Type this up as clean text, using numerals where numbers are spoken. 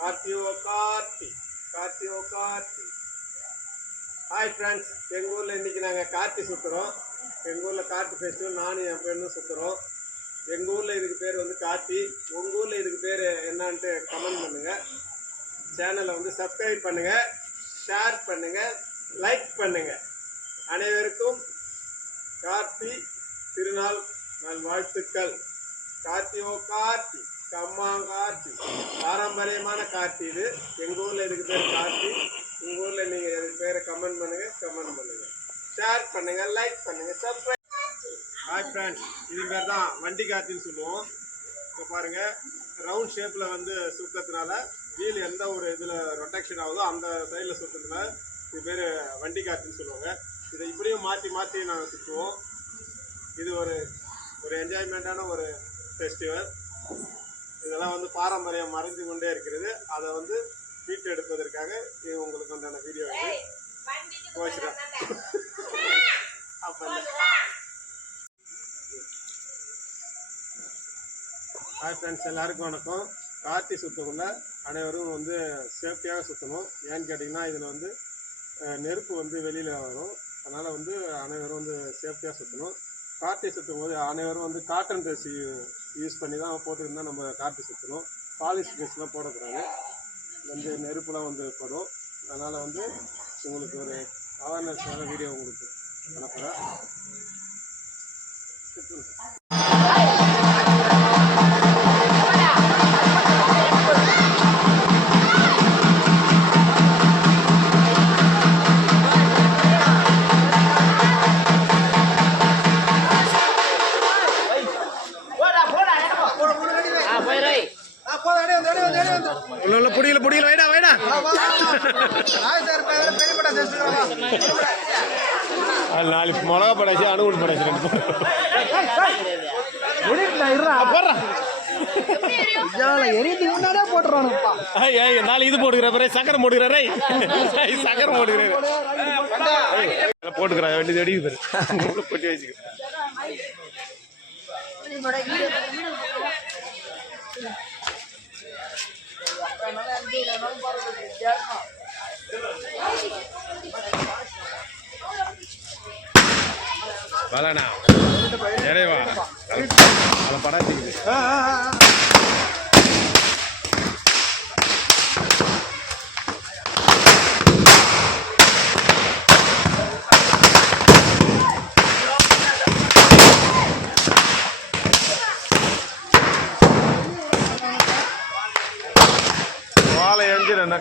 Karthi. Hi friends, எங்கள் ஊரில் இன்றைக்கி நாங்கள் கார்த்தி சுற்றுறோம். எங்கள் ஊரில் கார்த்தி ஃபெஸ்டிவல் நானும் என் ஃப்ரெண்டும் சுற்றுறோம். எங்கள் ஊரில் இதுக்கு பேர் வந்து கார்த்தி. உங்கள் ஊரில் இதுக்கு பேர் என்னான்ட்டு கமெண்ட் பண்ணுங்கள். சேனலை வந்து சப்ஸ்கிரைப் பண்ணுங்கள், ஷேர் பண்ணுங்கள், லைக் பண்ணுங்கள். அனைவருக்கும் கார்த்தி திருநாள் நல்வாழ்த்துக்கள். கார்த்தி கம்மாங்கார்த்தி பாரம்பரியமான கார்த்தி இது. எங்கள் ஊரில் இதுக்கு பேர் கார்த்தி. உங்கள் ஊரில் நீங்கள் இதுக்கு பேரை கமெண்ட் பண்ணுங்கள், ஷேர் பண்ணுங்கள், லைக் பண்ணுங்கள், சப்ஸ்கிரைப். ஹாய் ஃப்ரெண்ட்ஸ், இது பேர் தான் வண்டி கார்த்தின்னு சொல்லுவோம். இப்போ பாருங்கள், ரவுண்ட் ஷேப்பில் வந்து சுற்றுறதுனால வீல் எந்த ஒரு இதில் ரொட்டேஷன் ஆகுதோ அந்த சைடில் சுற்றுறதுனால இது பேர் வண்டி கார்த்தின்னு சொல்லுவாங்க. இதை இப்படியும் மாற்றி நாங்கள் சுற்றுவோம். இது ஒரு என்ஜாய்மெண்ட்டான ஒரு ஃபெஸ்டிவல். இதெல்லாம் வந்து பாரம்பரியம் மறைந்து கொண்டே இருக்கிறது. அதை வந்து மீட்டு எடுப்பதற்காக இது உங்களுக்கு உண்டான வீடியோ போச்சுறேன். அப்போ ஹாய் ஃப்ரெண்ட்ஸ், எல்லாருக்கும் வணக்கம். கார்த்தி சுற்றக்குள்ள அனைவரும் வந்து சேஃப்டியாக சுற்றணும். ஏன்னு கேட்டிங்கன்னா இதில் வந்து நெருப்பு வந்து வெளியில் வரும். அதனால் வந்து அனைவரும் வந்து சேஃப்டியாக சுற்றணும். கார்த்தி சுற்றும் போது அனைவரும் வந்து காட்டன் ட்ரெஸ் யூஸ் பண்ணி தான் போட்டுருந்தால் நம்ம கார்த்தி சுற்றணும். பாலிஷ் ட்ரெஸ்லாம் போடக்கூடாது. வந்து நெருப்புலாம் வந்து படும். அதனால் வந்து உங்களுக்கு ஒரு அவேர்னஸ்க்கான வீடியோ உங்களுக்கு அனுப்புகிறேன். புடியல வைடா நாலு மிளகா படாச்சு, அணுகுண்டு படாச்சு, நாலு இது போட்டுக்கிற சக்கரை போட்டுக்கிறாரே, சக்கரை போட்டுக்கிறாரு போட்டுக்கிறா வண்டி வெடி கொட்டி வச்சுக்க. வலனா நிறைவா படாச்சிக்குது. வாழை எஞ்சிரு என்ன